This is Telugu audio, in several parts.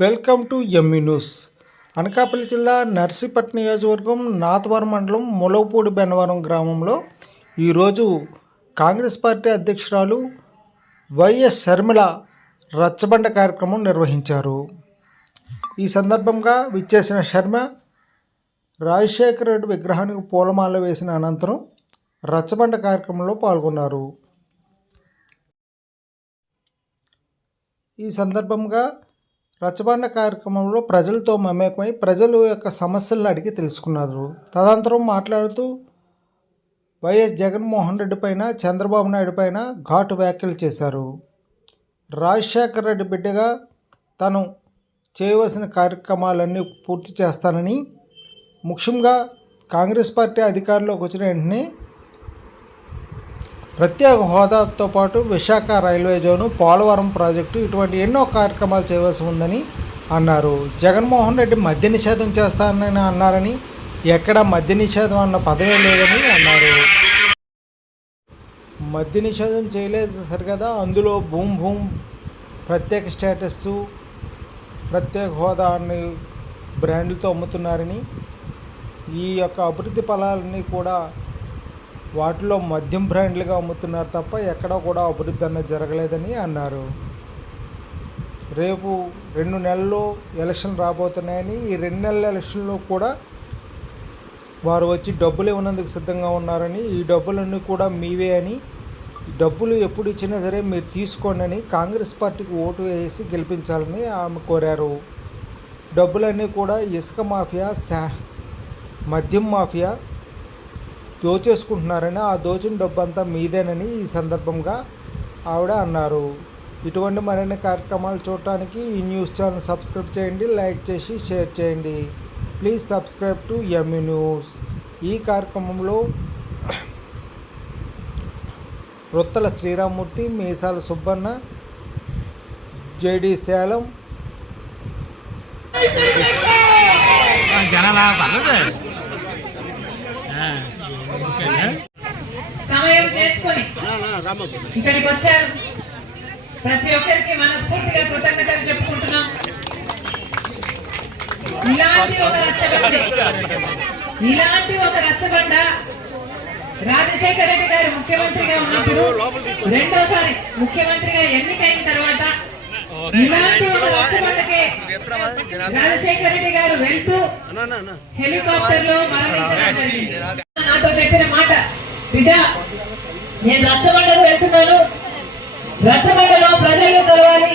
వెల్కమ్ టు ఎమ్మి న్యూస్ అనకాపల్లి జిల్లా నర్సీపట్నం నియోజకవర్గం నాథవరం మండలం ములవపూడి బెనవరం గ్రామంలో ఈరోజు కాంగ్రెస్ పార్టీ అధ్యక్షురాలు వైఎస్ శర్మిల రచ్చబండ కార్యక్రమం నిర్వహించారు. ఈ సందర్భంగా విచ్చేసిన శర్మ రాజశేఖర రెడ్డి విగ్రహానికి పూలమాల వేసిన అనంతరం రచ్చబండ కార్యక్రమంలో పాల్గొన్నారు. ఈ సందర్భంగా రచ్చబండ కార్యక్రమంలో ప్రజలతో మమేకమై ప్రజల యొక్క సమస్యలను అడిగి తెలుసుకున్నారు. తదనంతరం మాట్లాడుతూ వైఎస్ జగన్మోహన్ రెడ్డి పైన చంద్రబాబు నాయుడు పైన ఘాటు వ్యాఖ్యలు చేశారు. రాజశేఖర రెడ్డి బిడ్డగా తను చేయవలసిన కార్యక్రమాలన్నీ పూర్తి చేస్తానని ముఖ్యంగా కాంగ్రెస్ పార్టీ అధికారంలోకి వచ్చిన వెంటనే ప్రత్యేక హోదాతో పాటు Visakha railway zone Polavaram project ఇటువంటి ఎన్నో కార్యక్రమాలు చేయవలసి ఉందని అన్నారు. జగన్మోహన్ రెడ్డి మద్య నిషేధం చేస్తానని అన్నారని ఎక్కడ మద్య నిషేధం అన్న పదవే లేదని అన్నారు. మద్య నిషేధం చేయలేదు సరికదా అందులో భూమ్ భూమ్ ప్రత్యేక స్టేటస్సు ప్రత్యేక హోదా అనే బ్రాండ్లతో అమ్ముతున్నారని ఈ యొక్క అభివృద్ధి ఫలాలన్నీ కూడా వాటిలో మద్యం బ్రాండ్లుగా అమ్ముతున్నారు తప్ప ఎక్కడా కూడా అభివృద్ధి అన్నది జరగలేదని అన్నారు. రేపు రెండు నెలల్లో ఎలక్షన్ రాబోతున్నాయని ఈ రెండు నెలల ఎలక్షన్లో కూడా వారు వచ్చి డబ్బులు ఇవ్వనందుకు సిద్ధంగా ఉన్నారని ఈ డబ్బులన్నీ కూడా మీవే అని డబ్బులు ఎప్పుడు ఇచ్చినా సరే మీరు తీసుకోండి అని కాంగ్రెస్ పార్టీకి ఓటు వేసి గెలిపించాలని ఆమె కోరారు. డబ్బులన్నీ కూడా ఇసుక మాఫియా శా మద్యం మాఫియా దోచేసుకుంటున్నారని ఆ దోచిన డబ్బు అంతా మీదేనని ఈ సందర్భంగా ఆవిడ అన్నారు. ఇటువంటి మరిన్ని కార్యక్రమాలు చూడటానికి ఈ న్యూస్ ఛానల్ సబ్స్క్రైబ్ చేయండి లైక్ చేసి షేర్ చేయండి. Please subscribe to ME news. ఈ కార్యక్రమంలో రొత్తల శ్రీరామూర్తి మీసాల సుబ్బన్న జేడి సేలం. సమయం చేసుకొని ఇక్కడికి వచ్చారు. ప్రతి ఒక్కరికి మనస్ఫూర్తిగా కృతజ్ఞతలు చెప్పుకుంటున్నాం. ఇలాంటి ఒక రచ్చబండ ఇలాంటి ఒక రచ్చబండ రాజశేఖర రెడ్డి గారు ముఖ్యమంత్రిగా ఉన్నప్పుడు రెండోసారి ముఖ్యమంత్రిగా ఎన్నికైన తర్వాత ఇలాంటి ఒక రచ్చబండకే రాజశేఖర రెడ్డి గారు వెళ్తూ హెలికాప్టర్లో మరణించడం జరిగింది. బిడ్డ నేను రచ్చబండకు వెళ్తున్నాను. రచ్చబండలో ప్రజలు కలవాలి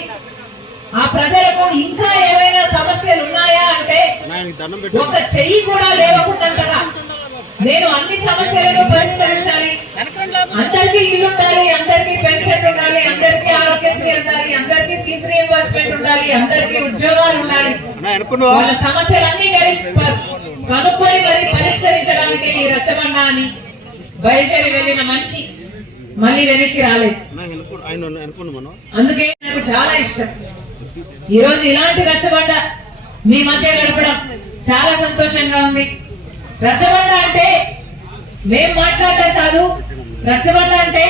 ఆ ప్రజలకు ఇంకా ఏమైనా సమస్యలు ఉన్నాయా అంటే ఒక చెయ్యి కూడా లేవకుండంతగా నేను అన్ని సమస్యలను పరిష్కరించాలి. అందరికీ ఇల్లు ఉండాలి అందరికీ పెన్షన్ ఉండాలి అందరికీ ఆరోగ్యశ్రీ ఉండాలి అందరికీ ఫీజు రియంబర్స్మెంట్ ఉండాలి అందరికీ ఉద్యోగాలు ఉండాలి. వాళ్ళ సమస్యలన్నీ కనుక్కొని మరి పరిష్కరించడానికి ఈ రచ్చబండ అని బయలుదేరి వెళ్ళిన మనిషి మళ్ళీ వెనక్కి రాలేదు. అందుకే నాకు చాలా ఇష్టం. ఈ రోజు ఇలాంటి రచ్చబండ మీ మధ్య గడపడం చాలా సంతోషంగా ఉంది. రచ్చబండ అంటే మేం మాట్లాడటం కాదు రచ్చబండ అంటే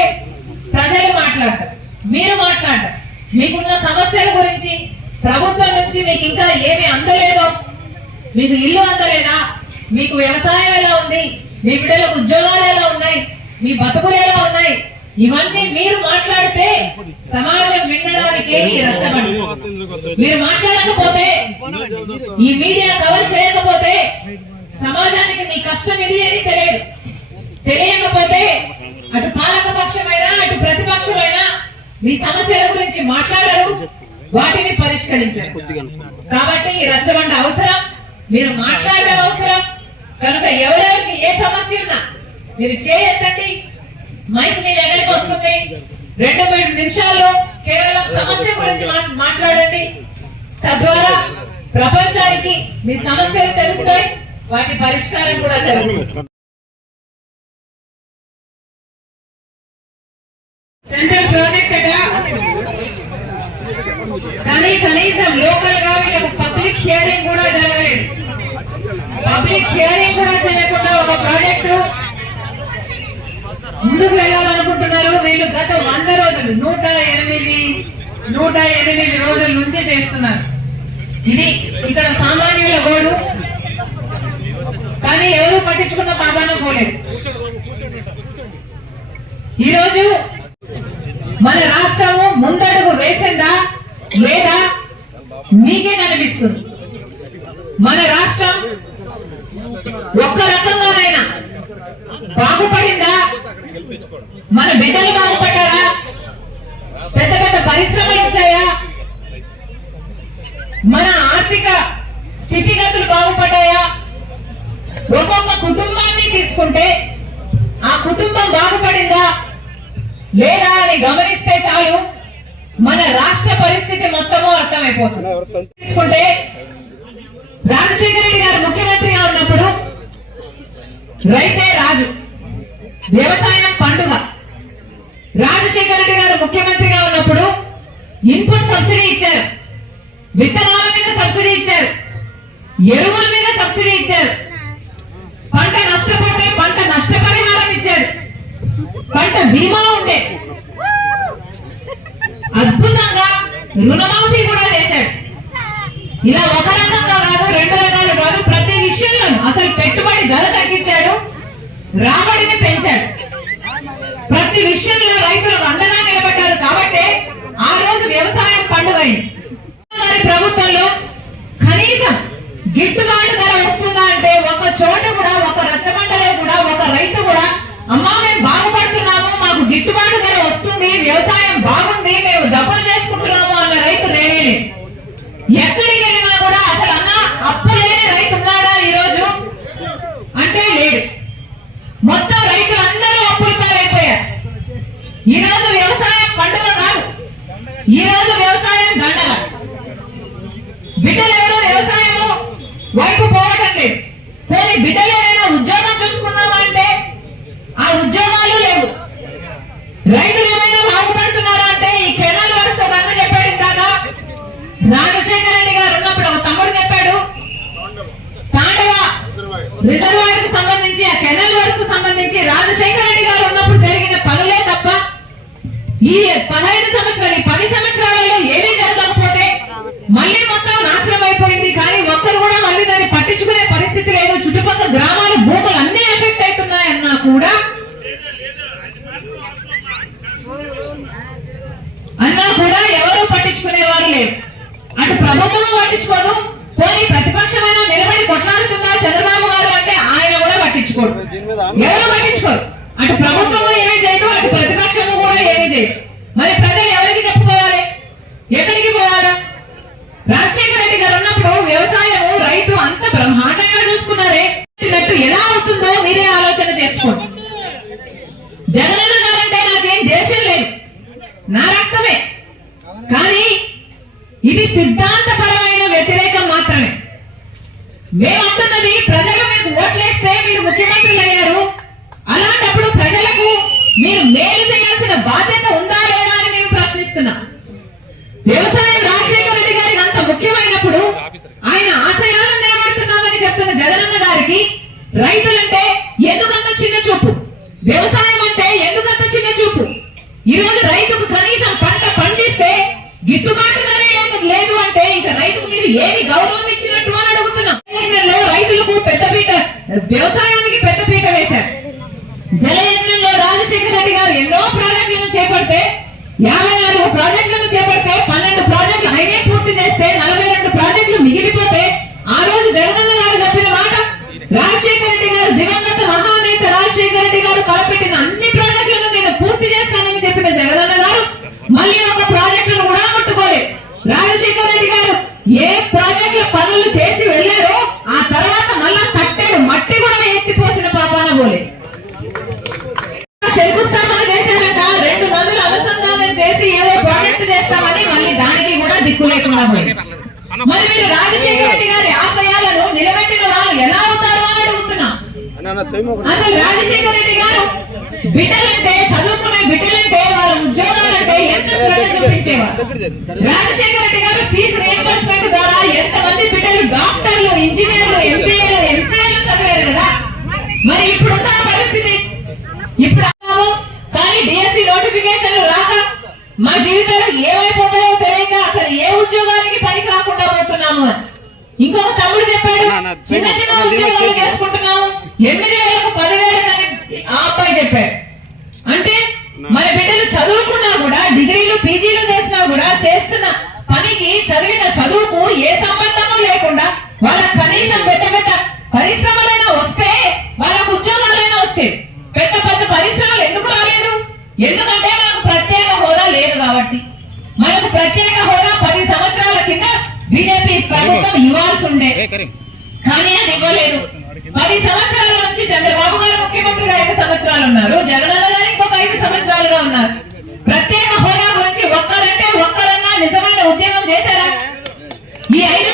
ప్రజలు మాట్లాడటం. మీరు మాట్లాడటం. మీకున్న సమస్యల గురించి ప్రభుత్వం నుంచి మీకు ఇంకా ఏమి అందలేదో మీకు ఇల్లు అందలేదా మీకు వ్యవసాయం ఎలా ఉంది మీ బిడ్డలకు ఉద్యోగాలు ఎలా ఉన్నాయి? మీ బతుకులు ఎలా ఉన్నాయి? ఇవన్నీ మీరు మాట్లాడితే సమాజం వినడానికి రచ్చబండ. మీరు మాట్లాడకపోతే ఈ మీడియా కవర్ చేయకపోతే సమాజానికి మీ కష్టం ఇది అని తెలియదు. తెలియకపోతే అటు పాలక పక్షమైనా అటు ప్రతిపక్షమైనా మీ సమస్యల గురించి మాట్లాడరు వాటిని పరిష్కరించరు. కాబట్టి ఈ రచ్చబండ అవసరం మీరు మాట్లాడడం అవసరం. కనుక ఎవరెవరికి ఏ సమస్య ఉన్నా మీరు చేయొద్దండి. మైక్ మీ దగ్గరికి వస్తుంది. రెండు మూడు నిమిషాల్లో కేవలం సమస్య గురించి మాట్లాడండి. తద్వారా ప్రపంచానికి మీ సమస్యలు తెలుస్తాయి. వాటి పరిష్కారం కూడా జరుగుతుంది. సెంట్రల్ ప్రాజెక్ట్ కానీ కనీసం లోకల్గా పబ్లిక్ హియరింగ్ కూడా జరగలేదు. పబ్లిక్ హియరింగ్ కూడా చేయకుండా ఒక ప్రాజెక్టు ముందుకు వెళ్ళాలనుకుంటున్నారు. వీళ్ళు గత వంద రోజులు నూట ఎనిమిది నూట ఎనిమిది రోజుల నుంచి చేస్తున్నారు. ఇది ఇక్కడ సామాన్యుల గోడు. కానీ ఎవరు పట్టించుకున్న పాపాన పోలేదు. ఈరోజు మన రాష్ట్రము ముందడుగు వేసిందా లేదా మీకే కనిపిస్తుంది. మన రాష్ట్రం ఒక్క రకంగానైనా. బాగుపడిందా? మన బిడ్డలు బాగుపడ్డారా? పెద్ద పెద్ద పరిశ్రమలు వచ్చాయా మన ఆర్థిక స్థితిగతులు బాగుపడ్డాయా? ఒక్కొక్క కుటుంబాన్ని తీసుకుంటే ఆ కుటుంబం బాగుపడిందా? లేదా అని గమనిస్తే చాలు మన రాష్ట్ర పరిస్థితి మొత్తము అర్థమైపోతుంది. తీసుకుంటే రాజశేఖర రైతే రాజు. వ్యవసాయం పండుగ. రాజశేఖర రెడ్డి గారు ముఖ్యమంత్రిగా ఉన్నప్పుడు ఇన్పుట్ సబ్సిడీ ఇచ్చారు. విత్తనాల మీద సబ్సిడీ ఇచ్చారు. ఎరువుల మీద సబ్సిడీ ఇచ్చారు. పంట నష్టపోతే పంట నష్టపరిహారం ఇచ్చారు. పంట బీమా ఉండే అద్భుతంగా రుణమాఫీ కూడా చేశాడు. ఇలా ఒక రకంగా కాదు రెండు రకాలు కాదు ప్రతి విషయంలో అసలు పెట్టుబడి ధర రాబడిని పెంచాడు. ప్రతి విషయంలో రైతులకు అండగా నిలబడ్డారు కాబట్టి ఆ రోజు వ్యవసాయం పండుగ ప్రభుత్వంలో కనీసం గిట్టుబాటు ధర వస్తుందా అంటే ఒక చోట కూడా ఒక రచ్చబండలో కూడా ఒక రైతు కూడా అమ్మా మేము బాగుపడుతున్నాము మాకు గిట్టుబాటు ధర వస్తుంది వ్యవసాయం బాగుంది మేము డబ్బులు చేసుకుంటున్నాము అన్న రైతు లేనే ఎక్కడ ఎక్కడికి వెళ్ళినా కూడా అసలు అన్న అప్పు లేని రైతు ఉన్నాడా ఈ రోజు అంటే లేడు మొత్తం రైతులందరూ అప్పుల పాలైపోయారు ఈ రోజు వ్యవసాయం పండుగ కాదు ఈ రోజు వ్యవసాయం దండగ. బిడ్డలు వ్యవసాయం వ్యవసాయము వైపు పోవటం లేదు పోనీ ఉద్యోగం చూసుకున్నామా అంటే ఆ ఉద్యోగాలు లేవు. రైతులు ఏమైనా బాగుపడుతున్నారా అంటే ఈ కెనాల్ వ్యవస్థ అన్న చెప్పాడు ఇందాక. రాజశేఖర రెడ్డి గారు ఉన్నప్పుడు ఒక తమ్ముడు చెప్పాడు తాండవ రిజర్వాయర్కు సంబంధించి ఆ కెనాల్ వరకు సంబంధించి రాజశేఖర రెడ్డి గారు ఉన్నప్పుడు జరిగిన పనులే తప్ప ఈ పదహైదు ప్రభుత్వం పట్టించుకోదు. పోనీ ప్రతిపక్షమైన నిలబడి కొట్లాడుతుందా చంద్రబాబు గారు అంటే ఆయన కూడా పట్టించుకోడు. ఎవరు పట్టించుకోరు? అటు ప్రభుత్వము ఏమీ చేయదు అటు ప్రతిపక్షము కూడా ఏమీ చేయదు. మరి ప్రజలు ఎవరికి చెప్పుకోవాలి? ఎక్కడికి పోవాలా రాజశేఖర రెడ్డి గారు ఉన్నప్పుడు వ్యవసాయము రైతు అంత బ్రహ్మాండంగా చూసుకున్నారే. చెప్పినట్టు ఎలా అవుతుందో మీరే ఆలోచన చేసుకోండి. జగనన్న గారంటే నాకేం దేశం లేదు. నారా సిద్ధాంతపరమైన వ్యతిరేకం మాత్రమే. మేమంటున్నది ప్రజలు మీకు ఓట్లేస్తే మీరు ముఖ్యమంత్రులు అయ్యారు అలాంటప్పుడు ప్రజలకు మీరు మేలు చేయాల్సిన బాధ్యత ఉందా లేదా అని నేను ప్రశ్నిస్తున్నా. వ్యవసాయం రాజశేఖర రెడ్డి గారికి అంత ముఖ్యమైనప్పుడు ఆయన ఆశయాలను నిలబెడుతున్నామని చెప్తున్న జగనన్న గారికి రైతులంటే ఎందుకంత చిన్న చూపు? వ్యవసాయం వ్యవసాయానికి పెద్దపీట వేశారు. జలయజ్ఞంలో రాజశేఖర రెడ్డి గారు ఎన్నో ప్రాజెక్టులను చేపడితే యాభై నాలుగు ప్రాజెక్టులను చేపడితే పన్నెండు ప్రాజెక్టులు ఆయనే రాజశేఖర రెడ్డి గారు ఫీజు రియంబర్స్మెంట్ ద్వారా ఎంతమంది బిడ్డలు డాక్టర్లు ఇంజనీర్లు ఎంపీఏలు ఎంసీఏలు చదివారు కదా? మరి ఇప్పుడున్న పరిస్థితి? ఇప్పుడు కానీ డిఎస్సి నోటిఫికేషన్లు రాక మన జీవితాలు ఏమైపోతాయో తెలియక ఏ ఉద్యోగానికి పనికి రాకుండా పోతున్నాము ఇంకొక తమ్ముడు చెప్పాడు చిన్న చిన్న ఉద్యోగాలు చేసుకుంటున్నాము ఎనిమిది వేలకు ఆ అబ్బాయి చెప్పాడు. అంటే మన బిడ్డలు చదువుకున్నా కూడా డిగ్రీలు పీజీలు కూడా చేస్తున్న పనికి చదివిన చదువుకు ఏ సంబంధము లేకుండా వాళ్ళ కనీసం పెద్ద పెద్ద పరిశ్రమలైనా వస్తే వాళ్ళకు ఉద్యోగాలైనా వచ్చేది పెద్ద పెద్ద పరిశ్రమలు ఎందుకు రాలేదు? ఎందుకంటే మనకు ప్రత్యేక హోదా లేదు కాబట్టి. మనకు ప్రత్యేక హోదా పది సంవత్సరాల కింద బీజేపీ ప్రభుత్వం ఇవ్వాల్సి ఉండే కానీ అది ఇవ్వలేదు. పది సంవత్సరాల నుంచి చంద్రబాబు గారు ముఖ్యమంత్రిగా ఐదు సంవత్సరాలు ఉన్నారు. జగన్ గారు ఇంకొక ఐదు సంవత్సరాలుగా ఉన్నారు. ప్రత్యేక ఒక్కరంటే ఒక్కరన్నా నిజమైన ఉద్యమం చేశారా? ఈ ఐదు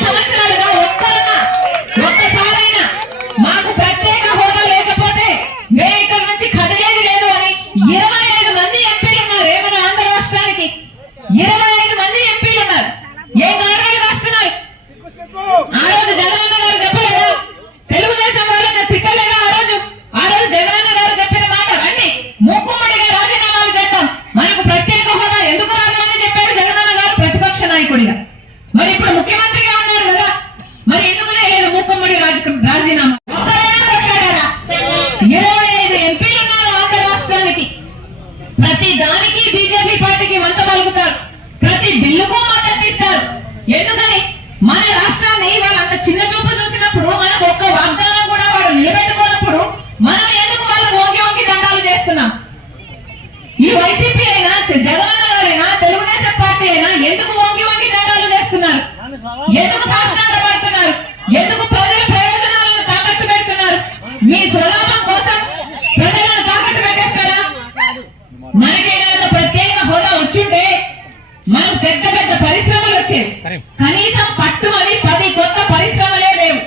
కనీసం పట్టుమని పది కొత్త పరిశ్రమలే లేవు.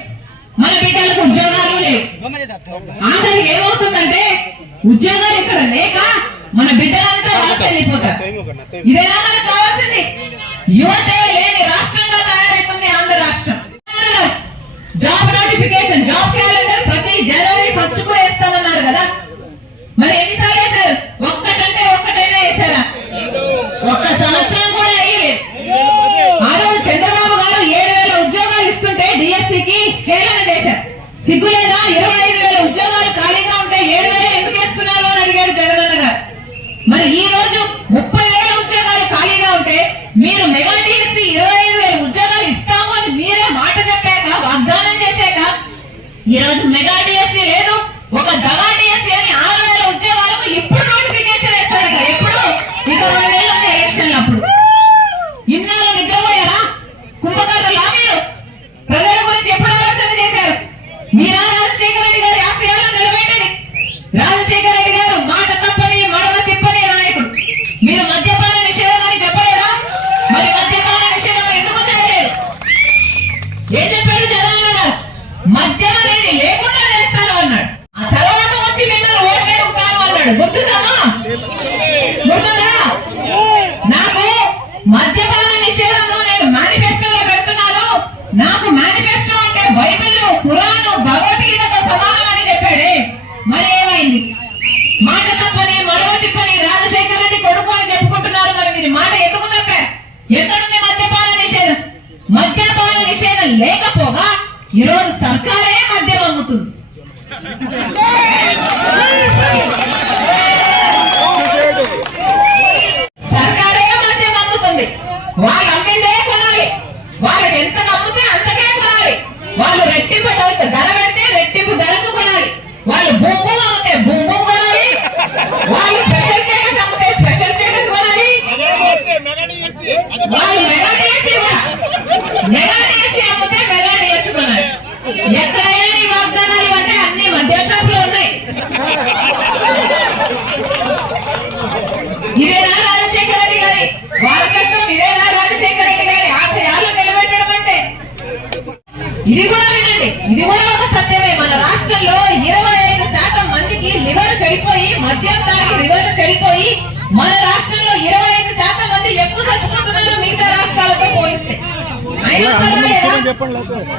మన బిడ్డలకు ఉద్యోగాలు లేవు. ఆఖరి ఏమవుతుందంటే ఉద్యోగాలు ఇక్కడ లేక మన బిడ్డలంతా వెళ్ళిపోతారు. ఇదేనా మనకు కావాల్సింది? యువత లేని రాష్ట్రంగా తయారవుతుంది ఆంధ్ర రాష్ట్రం. జాబ్ నోటిఫికేషన్ జాబ్ క్యాలెండర్ ఈరోజు మెగా ఈరోజు సర్కారు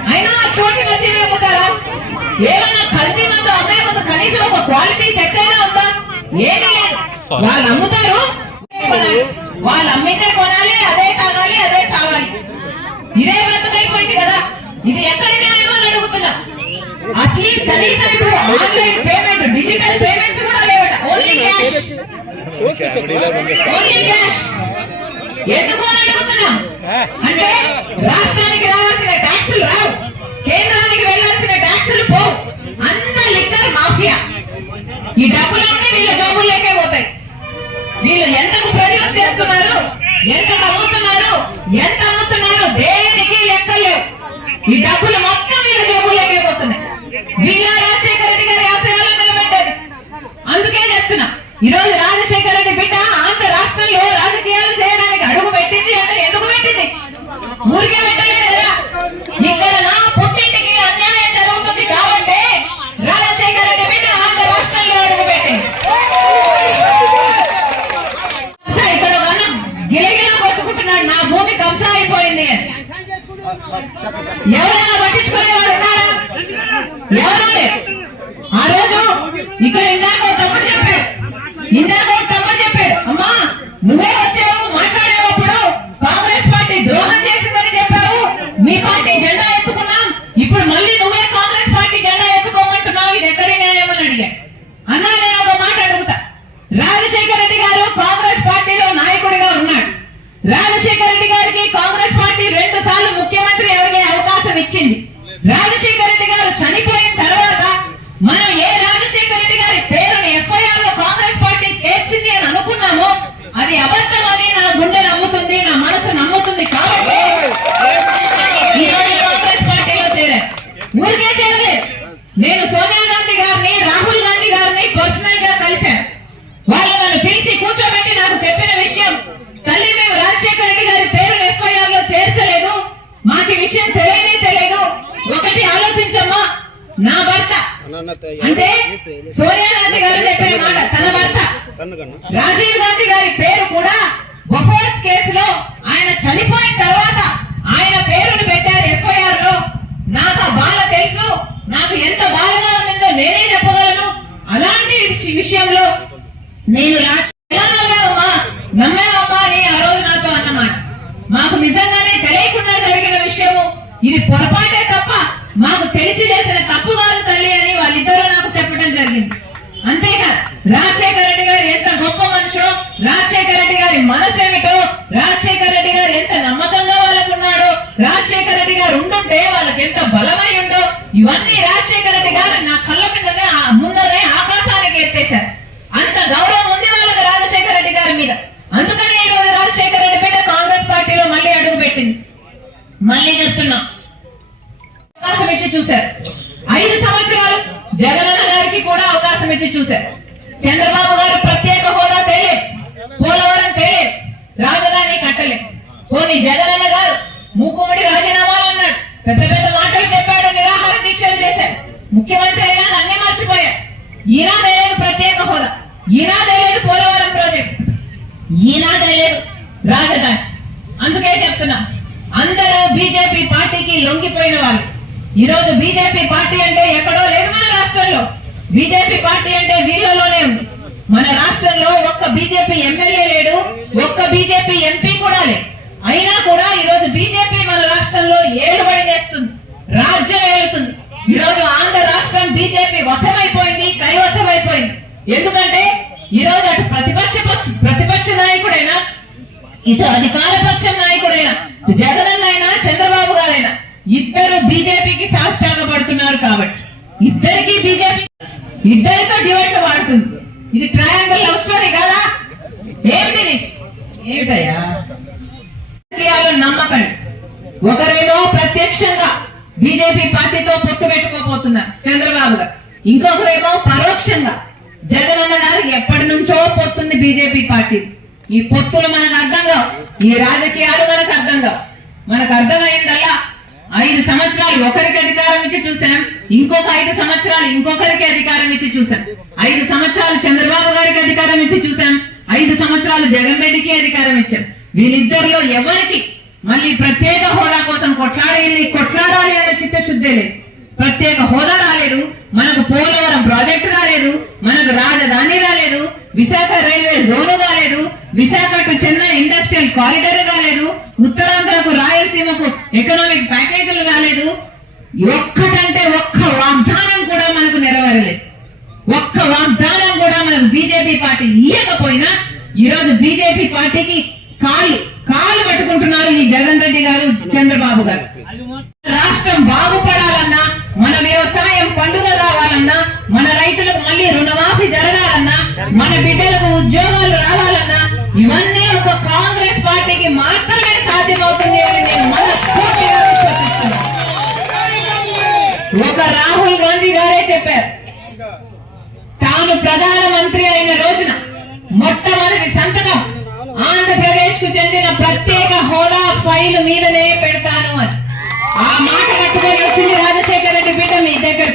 అయినా చోటి మధ్య క్వాలిటీ చెక్ అయినా ఉందా? ఏమీ లేదు. వాళ్ళు అమ్ముతారు వాళ్ళు అమ్మితే కొనాలి అదే తాగాలి అదే సావాలి ఇదే బ్రతకైపోయింది కదా. ఇది ఎక్కడ న్యాయం అని అడుగుతున్నా. అట్లీస్ట్ కనీసం ఇప్పుడు ఆన్లైన్ పేమెంట్ డిజిటల్ పేమెంట్స్ కూడా లేవట. ఓన్లీ క్యాష్ ఓన్లీ క్యాష్ ఎందుకు అంటే రాష్ట్రానికి రావాల్సిన ట్యాక్సులు రావు. కేంద్రానికి వెళ్ళాల్సిన ట్యాక్సులు పోవు. అంత లిక్కర్ మాఫియా. ఈ డబ్బులన్నీ వీళ్ళ జబ్బుల్లోకే పోతాయి. వీళ్ళు ఎంతకు ప్రొడ్యూస్ చేస్తున్నారు? ఎంత అమ్ముతున్నారు? ఎంత అమ్ముతున్నారు? దేనికి లెక్కలేవు ఈ డబ్బులు మొత్తం వీళ్ళ జబ్బుల్లోకే పోతున్నాయి వీళ్ళ రాజశేఖర రెడ్డి గారి ఆశయాలను నిలబెట్టారు అందుకే చెప్తున్నా ఈ రోజు రాజశేఖర రెడ్డి బిడ్డ ఆంధ్ర రాష్ట్రంలో రాజకీయాలు చేయడానికి అడుగు పెట్టింది అంటే ఎందుకు పెట్టింది ఊరికే పెట్టలేదు కదా ఇక్కడ నా పుట్టింటికి అన్యాయం జరుగుతుంది కాబట్టి రాజశేఖర రెడ్డి బిడ్డ ఆంధ్ర రాష్ట్రంలో అడుగు పెట్టింది కంసా ఇక్కడ వనం గిలగిలా కొట్టుకుంటున్నాడు నా భూమి కంసా అయిపోయింది అని ఎవరైనా పట్టించుకునేవారు ఉన్నారా ఎవరు లేరు. ఆ రోజు ఇక్కడ ఇందాక ఒక తమ్ముడు చెప్పాడు ఇందాక ఒక తమ్ముడు చెప్పాడు అమ్మా నువ్వే వచ్చావు మాట్లాడేటప్పుడు కాంగ్రెస్ పార్టీ ద్రోహం చేసిందని చెప్పావు మీ పార్టీ జెండా ఎత్తుకున్నాం ఇప్పుడు మళ్ళీ నువ్వే కాంగ్రెస్ పార్టీ జెండా ఎత్తుకోమంటున్నావు ఇది ఎక్కడి న్యాయం అని అడిగాడు అన్నా నేను ఒక మాట అడుగుతా రాజశేఖర రెడ్డి గారు కాంగ్రెస్ పార్టీలో నాయకుడిగా ఉన్నాడు రాజశేఖర రెడ్డి గారికి కాంగ్రెస్ పార్టీ రెండు సార్లు ముఖ్యమంత్రి అయ్యే అవకాశం ఇచ్చింది రాజశేఖర రెడ్డి గారు చనిపోయిన తర్వాత మనం ఏ రాజశేఖర రెడ్డి గారి పేరుని ఎఫ్ఐఆర్లో కాంగ్రెస్ పార్టీ చేర్చింది అని అనుకున్నామో అది అబద్ధం అని నా గుండె నమ్ముతుంది నా మనసు నమ్ముతుంది కాబట్టి ఈ రోజు కాంగ్రెస్ పార్టీలో చేరారు ఊరికే చేరలేదు నేను సోనియా గాంధీ గారిని రాహుల్ గాంధీ గారిని పర్సనల్గా కలిశాను వాళ్ళు నన్ను పిలిచి కూర్చోబెట్టి నాకు చెప్పిన విషయం తల్లి మేము రాజశేఖర రెడ్డి గారి పేరు ఎఫ్ఐఆర్లో చేర్చలేదు మాకు ఈ విషయం తెలియనే తెలియదు ఒకటి ఆలోచించమ్మా నా భర్త అంటే సోనియా గాంధీ గారు చెప్పిన మాట తన భర్త రాజీవ్ గాంధీ గారి పేరు కూడా బొఫోర్స్ కేసులో ఆయన చనిపోయిన తర్వాత ఆయన పేరును పెట్టారు ఎఫ్ఐఆర్లో నాకు ఆ బాధ తెలుసు. నాకు ఎంత బాధగా ఉందో నేనే చెప్పగలను. అలాంటి విషయంలో నేను రాష్ట్ర ఎలా నమ్మావమ్మా నమ్మావమ్మా అని ఆ రోజు నాతో అన్నమాట. మాకు నిజంగానే తెలియకుండా జరిగిన విషయము. ఇది పొరపాటు రాజశేఖర రెడ్డి గారు ఎంత నమ్మకంగా వాళ్ళకు ఉన్నాడో రాజశేఖర రెడ్డి గారు ఉండుంటే వాళ్ళకి ఎంత బలమై ఉండో ఇవన్నీ రాజశేఖర రెడ్డి గారు నాకు బీజేపీ పార్టీ అంటే వీళ్ళలోనే మన రాష్ట్రంలో ఒక్క బీజేపీ ఎమ్మెల్యే లేడు ఒక్క బీజేపీ ఎంపీ కూడా లేడు అయినా కూడా ఈ రోజు బీజేపీ మన రాష్ట్రంలో ఏలుబడి చేస్తుంది రాజ్యం ఏలుతుంది. ఈ రోజు ఆంధ్ర రాష్ట్రం బీజేపీ వశమైపోయింది అయిపోయింది ఎందుకంటే ఈ రోజు అటు ప్రతిపక్ష ప్రతిపక్ష నాయకుడైనా ఇటు అధికార పక్షం నాయకుడైనా జగనన్నైనా చంద్రబాబు గారైనా ఇద్దరు బీజేపీకి సాష్టాంగపడుతున్నారు కాబట్టి. ఇద్దరికి బీజేపీ ఇద్దరితో డివైడ్ వాడుతుంది. ఇది ట్రయాంగిల్ లవ్ స్టోరీ కదా? ఏమిటి? ఏమిటయ్యా? రాజకీయాల్లో నమ్మకండి ఒకరేమో ప్రత్యక్షంగా బీజేపీ పార్టీతో పొత్తు పెట్టుకోబోతున్నారు చంద్రబాబు గారు ఇంకొకరేమో పరోక్షంగా అన్న గారు ఎప్పటి నుంచో పొత్తుంది బీజేపీ పార్టీ. ఈ పొత్తులు మనకు అర్థం కావు. ఈ రాజకీయాలు మనకు అర్థం కావు. మనకు అర్థమైందల్లా ఐదు సంవత్సరాలు ఒకరికి అధికారం ఇచ్చి చూసాం ఇంకొక ఐదు సంవత్సరాలు ఇంకొకరికి అధికారం ఇచ్చి చూసాం ఐదు సంవత్సరాలు చంద్రబాబు గారికి అధికారం ఇచ్చి చూసాం ఐదు సంవత్సరాలు జగన్ రెడ్డికి అధికారం ఇచ్చాం. వీళ్ళిద్దరిలో ఎవరికి మళ్ళీ ప్రత్యేక హోదా కోసం కొట్లాడేది కొట్లాడాలి అనే చిత్తశుద్ధే లేదు. ప్రత్యేక హోదా రాలేదు. మనకు పోలవరం ప్రాజెక్టు రాలేదు. మనకు రాజధాని రాలేదు. విశాఖ రైల్వే జోను కాలేదు విశాఖకు చెన్నై ఇండస్ట్రియల్ కారిడార్ కాలేదు ఉత్తరాంధ్రకు రాయలసీమకు ఎకనామిక్ ఒక్కటంటే ఒక్క వాగ్దానం కూడా మనకు నెరవేరలేదు. ఒక్క వాగ్దానం కూడా మనం బీజేపీ పార్టీ ఇయ్యకపోయినా ఈరోజు బీజేపీ పార్టీకి కాలు కాలు పట్టుకుంటున్నారు ఈ జగన్ రెడ్డి గారు చంద్రబాబు గారు. చెప్పారు. తాను ప్రధానమంత్రి అయిన రోజున మొట్టమొదటి సంతకం ఆంధ్రప్రదేశ్కు చెందిన ప్రత్యేక హోదా ఫైల్ మీదనే పెడతాను అని. ఆ మాట కట్టుకొని వచ్చింది రాజశేఖర రెడ్డి బిడ్డ మీ దగ్గర.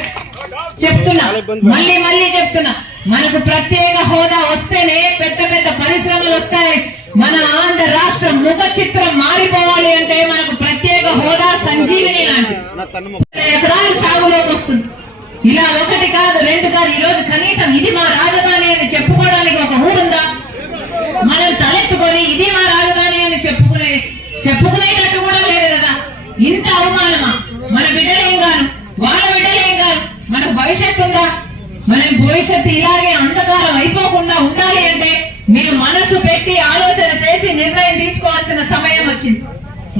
చెప్తున్నా. మళ్ళీ మళ్ళీ చెప్తున్నా. మనకు ప్రత్యేక హోదా వస్తేనే పెద్ద పెద్ద పరిశ్రమలు వస్తాయి. మన ఆంధ్ర రాష్ట్ర ముఖ చిత్రం మారిపోవాలి అంటే మనకు ప్రత్యేక హోదా సంజీవిని లాంటిది. ఎకరాలు సాగులోకి వస్తుంది. ఇలా ఒకటి కాదు రెండు కాదు. ఈ రోజు కనీసం ఇది మా రాజధాని అని చెప్పుకోవడానికి ఒక ఊరుందా మనం తలెత్తుకొని ఇది మా రాజధాని అని చెప్పుకునే చెప్పుకునేటట్టు కూడా లేదు కదా. ఇంత అవమానమా? మన బిడ్డలేం కాను వాళ్ళ బిడ్డలేం గాను మనకు భవిష్యత్తు ఉందా? మన భవిష్యత్తు ఇలాగే అంధకారం అయిపోకుండా ఉండాలి అంటే మీరు మనసు పెట్టి ఆలోచన చేసి నిర్ణయం తీసుకోవాల్సిన సమయం వచ్చింది.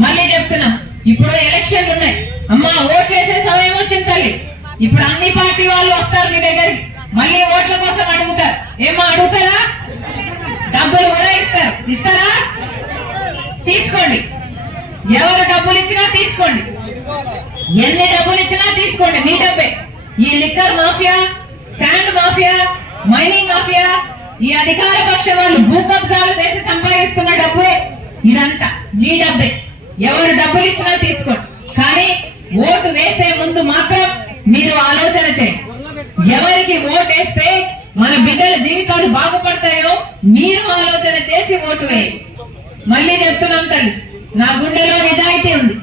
మళ్ళీ చెప్తున్నా ఇప్పుడు ఎలక్షన్లు ఉన్నాయి. అమ్మా ఓట్లేసే సమయం వచ్చింది తల్లి. ఇప్పుడు అన్ని పార్టీ వాళ్ళు వస్తారు మీ దగ్గరికి మళ్ళీ ఓట్ల కోసం అడుగుతారు. ఏమో అడుగుతారా? డబ్బులు కూడా ఇస్తారు. ఇస్తారా? తీసుకోండి. ఎవరు డబ్బులు ఇచ్చినా తీసుకోండి. ఎన్ని డబ్బులు ఇచ్చినా తీసుకోండి. మీ డబ్బే. ఈ liquor mafia sand mafia mining mafia ఈ అధికార పక్ష వాళ్ళు భూ చేసి సంపాదిస్తున్న డబ్బే ఇదంతా మీ డబ్బే. ఎవరు డబ్బులు ఇచ్చినా తీసుకోండి. కానీ ఓటు వేసే ముందు మాత్రం మీరు ఆలోచన చేయండి ఎవరికి ఓటు వేస్తే మన బిడ్డల జీవితాలు బాగుపడతాయో మీరు ఆలోచన చేసి ఓటు వేయండి మళ్ళీ చెప్తున్నాం తల్లి నా గుండెలో నిజాయితీ ఉంది.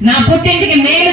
నా పుట్టింటికి మేలు